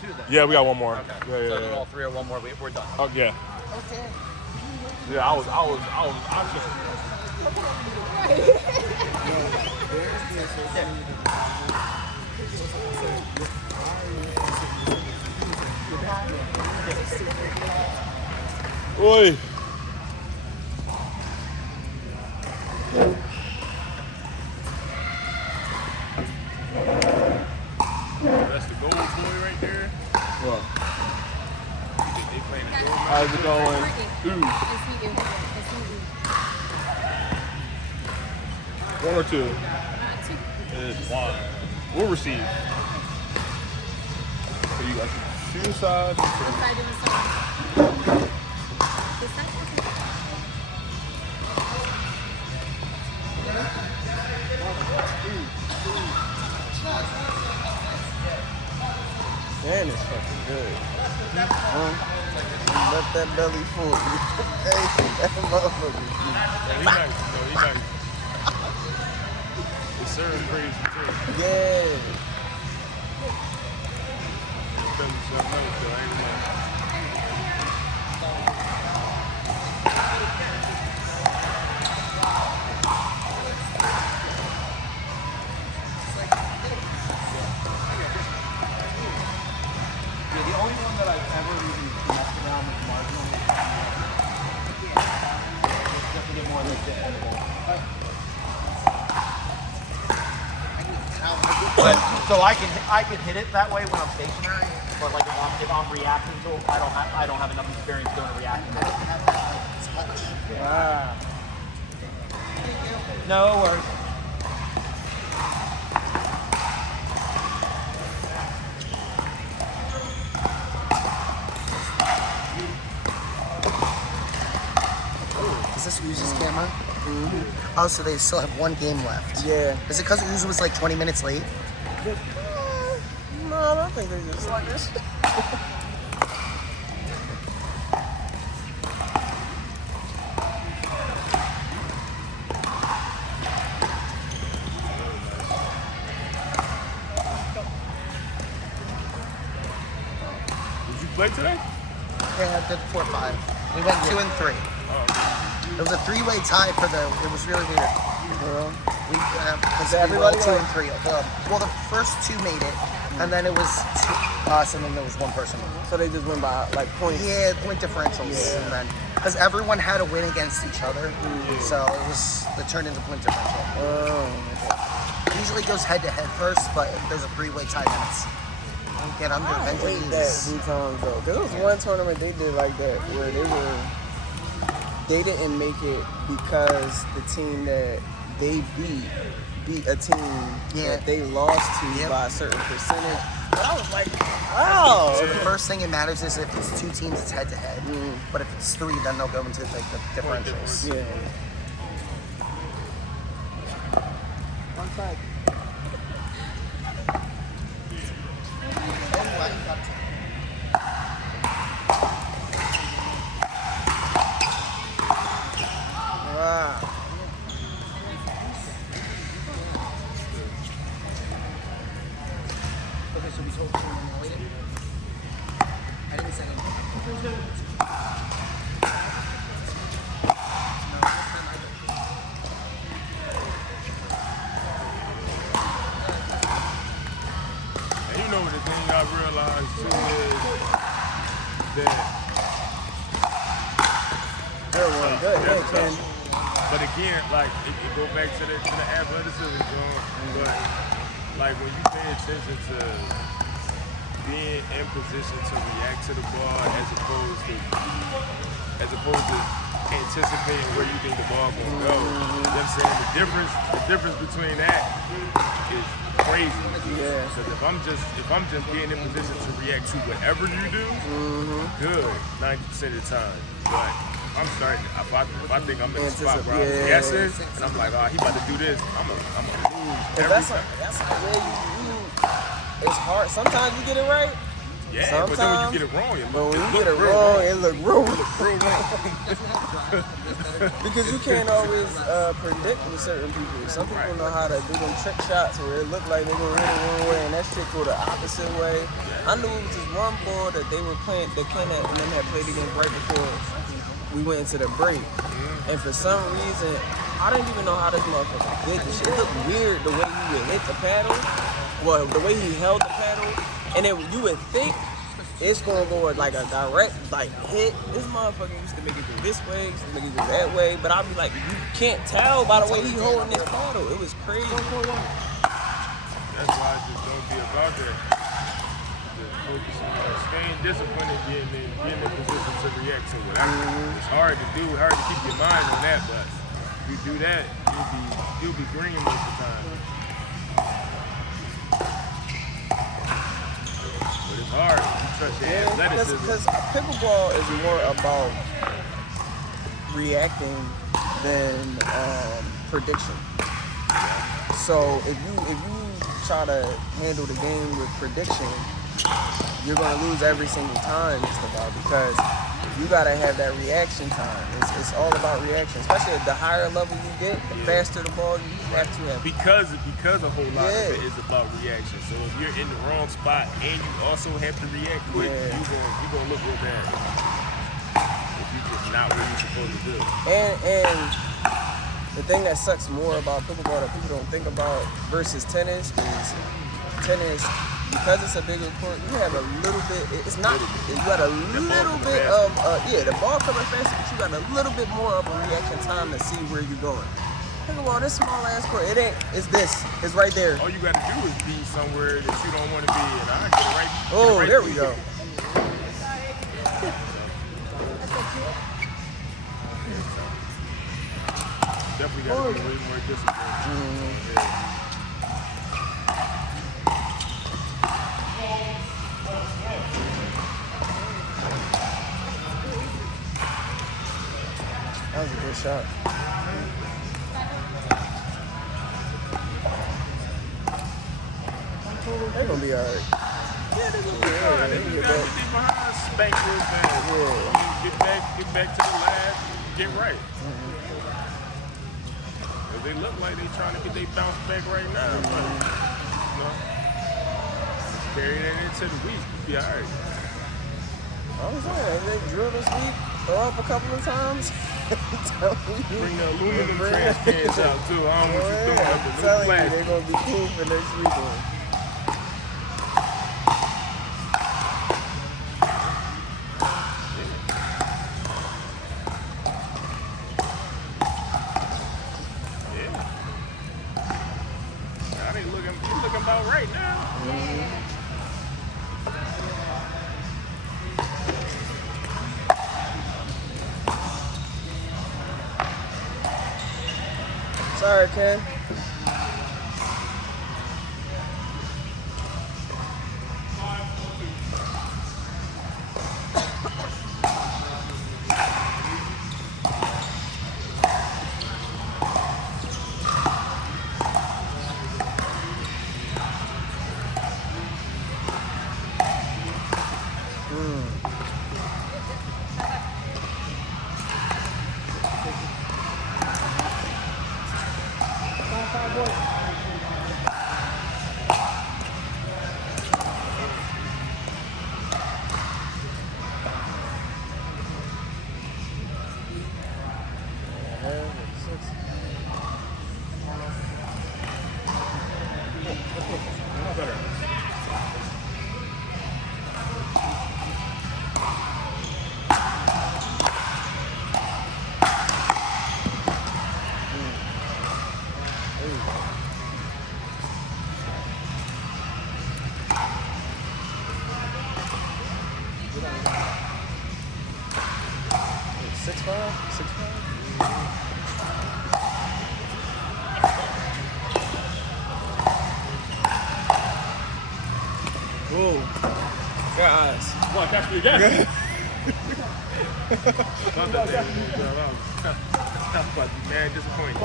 two then? Yeah, we got one more. Okay. Yeah, So then all three or one more, we're done. Oh, yeah. Okay. Yeah, I was just... Oi. That's the gold boy right there. What? They playing the gold. How's it going? One or two? It's one. We'll receive. So you got your shoe size. Man, it's fucking good. Let that belly fool you. Hey, that motherfucker. He nice. No, he nice. The serve crazy too. Yeah. Doesn't something else though. I ain't gonna. The only one that I've ever even messed around with marginal is just to get more like the edible. So I can hit it that way when I'm stationary, but like if I'm reacting to it, I don't have enough experience doing a reacting to it. Wow. No worries. Is this Uzi's camera? Mm-hmm. Oh, so they still have one game left. Yeah. Is it because Uzi was like 20 minutes late? No, I don't think they just like this. Did you play today? Yeah, I did 4-5. We went 2 and 3. It was a 3-way tie for the. It was really weird. We because everybody we rolled 2 and like- 3. Well, the first 2 made it, and then it was us, and then there was one person. So they just went by like points. Yeah, point differentials, and then because everyone had to win against each other, so it turned into point differential. Usually it goes head to head first, but if there's a 3-way tie, then it's get under I hate eventually. that sometimes though. Cause there was one tournament they did like that where they didn't make it because the team that they beat a team that they lost to by a certain percentage. But I was like, oh. So the first thing it matters is if it's 2 teams, it's head to head. But if it's 3, then they'll go into like the differentials. Yeah. One side. Wow. Okay, so we told you when we waited. I didn't say anything. And you know what the thing I realized too is that Everyone good. that's Hey, Ken. but again, like it go back to the athleticism, John. But like when you pay attention to being in position to react to the ball as opposed to anticipating where you think the ball gonna go. You know what I'm saying? The difference between that is crazy. Yeah. So if I'm just being in position to react to whatever you do, good 90% of the time. But I'm starting. If I think I'm in a spot where I'm guessing, and I'm like, he about to do this, I'm gonna lose every time. That's where you it's hard. Sometimes you get it right, Yeah, but then when you get it wrong, but when you get it wrong, it look real wrong. Because you can't always predict with certain people. Some people know how to do them trick shots where it look like they're gonna hit it one way and that shit go the opposite way. I knew it was this one ball that they were playing, that Kenneth and them had played against right before we went into the break. And for some reason, I didn't even know how this motherfucker did this shit. It looked weird the way he would hit the paddle. Well, the way he held the paddle. And then you would think it's gonna go like a direct hit. This motherfucker used to make it go this way, used to make it go that way. But I'd be like, you can't tell by the way he holding this paddle. It was crazy. That's why I just don't be about that. Just focus on staying disciplined and getting in position to react to whatever. It's hard to do, hard to keep your mind on that, but if you do that, you'll be green most of the time. But it's hard. You trust your athleticism. Because pickleball is more about reacting than prediction. So if you try to handle the game with prediction, you're gonna lose every single time, just about, because you gotta have that reaction time. It's all about reaction, especially at the higher level you get, the faster the ball you have to have. Because a whole lot of it is about reaction. So if you're in the wrong spot and you also have to react quick, you're gonna look real bad. If you're just not what you're supposed to do. And the thing that sucks more about pickleball that people don't think about versus tennis is tennis, because it's a bigger court, you have a little bit, it's not, you got a little bit of, the ball coming faster, but you got a little bit more of a reaction time to see where you're going. Pickleball, this small ass court, it's right there. All you gotta do is be somewhere that you don't want to be, and I get it right. Oh, there we go. Definitely gotta be way more disciplined. Yeah. That was a good shot. They're gonna be alright. Yeah, they're gonna be alright. You gotta get behind, spank real fast. Yeah. Get back to the last, get right. If they look like they trying to get their bounce back right now, but, you know, carry that into the week, you'll be alright. I was saying, if they drill this week, throw up a couple of times. Bring the aluminum trash cans out too. I don't know what you're doing. I'm telling you, they're gonna be cool for next weekend. Looking about right now. Sorry, Ken. Whoa. Guys. Come on, catch me again. I'm about to be mad disappointed.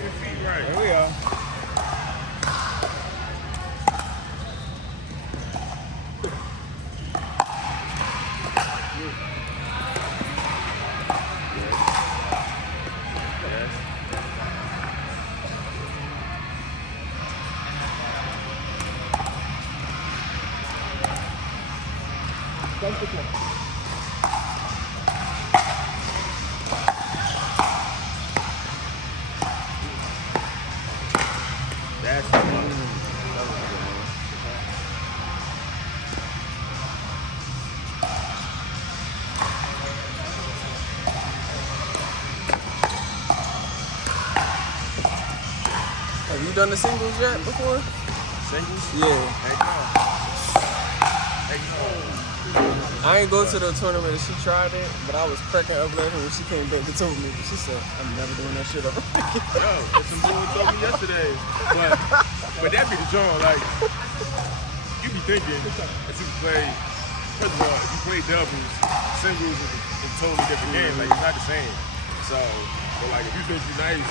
Your feet right. There we go. Yes. That's the one. Have you done the singles yet before? Singles? Yeah. Heck no. Heck no. I ain't go to the tournament and she tried it, but I was cracking up laughing when she came back and told me. She said, I'm never doing that shit ever. Yo, that's some dude told me yesterday. But that be the joint, like, you be thinking that you can play, first of all, if you play doubles, singles is a totally different game. Like, it's not the same. So, but like, if you think you're nice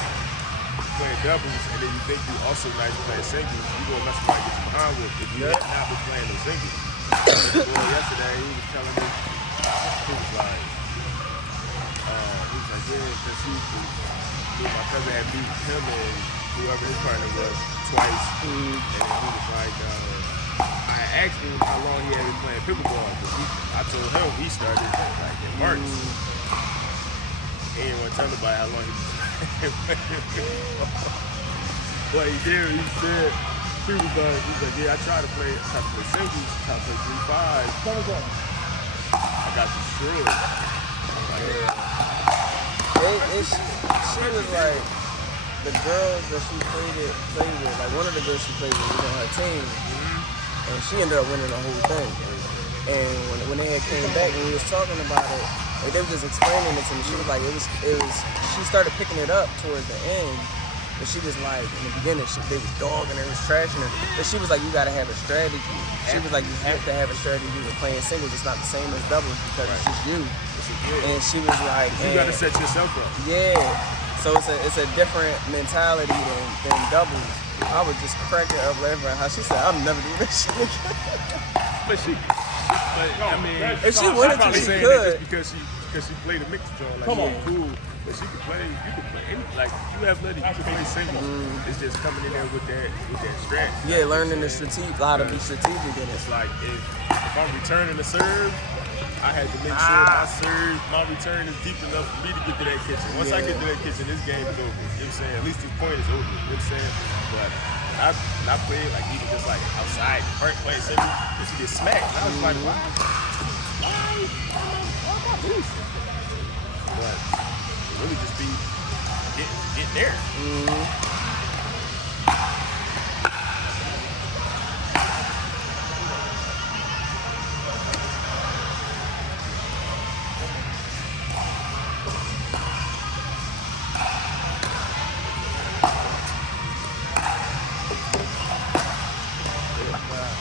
playing doubles and then you think you also nice playing singles, you gonna mess around and get you behind with if you have not been playing those singles. Boy, yesterday he was telling me, he was like, yeah, because my cousin had beat him and whoever his partner was twice. And he was like, I asked him how long he had been playing pickleball. I told him he started like in March. He didn't want to tell nobody how long he was playing pickleball. But he did, he said, he was like, yeah, I tried to play singles, tried to play 3-5. I got destroyed. She was like, the girls that she played with, like one of the girls she played with was on her team, and she ended up winning the whole thing. And when they had came back and we was talking about it, like they were just explaining it to me. She was like, it was. She started picking it up towards the end, but she was like, in the beginning, they was dogging her, was trashing her. But she was like, you gotta have a strategy. She was like, you have to have a strategy with playing singles. It's not the same as doubles because it's just you. And she was like, you gotta set yourself up. Yeah. So it's a different mentality than doubles. I was just cracking up laughing at how she said, I'm never doing this shit again. But I mean, if she wanted to, she could. Just because she played a mixed draw, like she cool. But she could play. You can play. Like you have Letty, you can play singles. It's just coming in there with that strat. Yeah, learning the how to be strategic in it. It's like if I'm returning the serve, I had to make sure my return is deep enough for me to get to that kitchen. Once I get to that kitchen, this game is over. You know what I'm saying? At least this point is over. You know what I'm saying? But I played like even just like outside, playing singles, and she get smacked. And I was like, why am I losing? But it really just be getting there.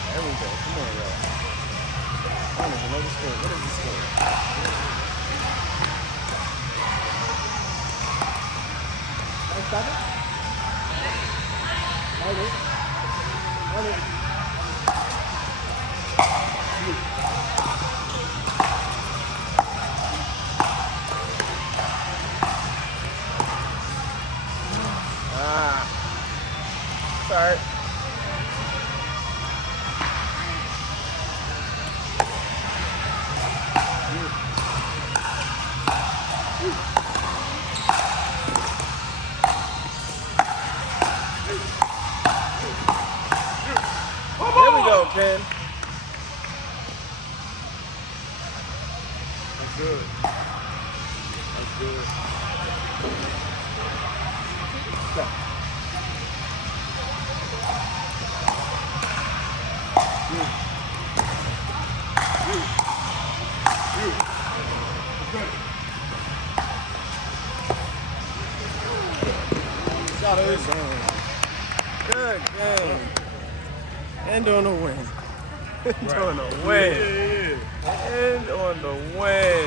There we go. Come on, y'all. I don't even know the score. What is the score? Sorry. There we go, Ken. That's good. That's good. Good game. And on the win. And on the win. Yeah. And on the win.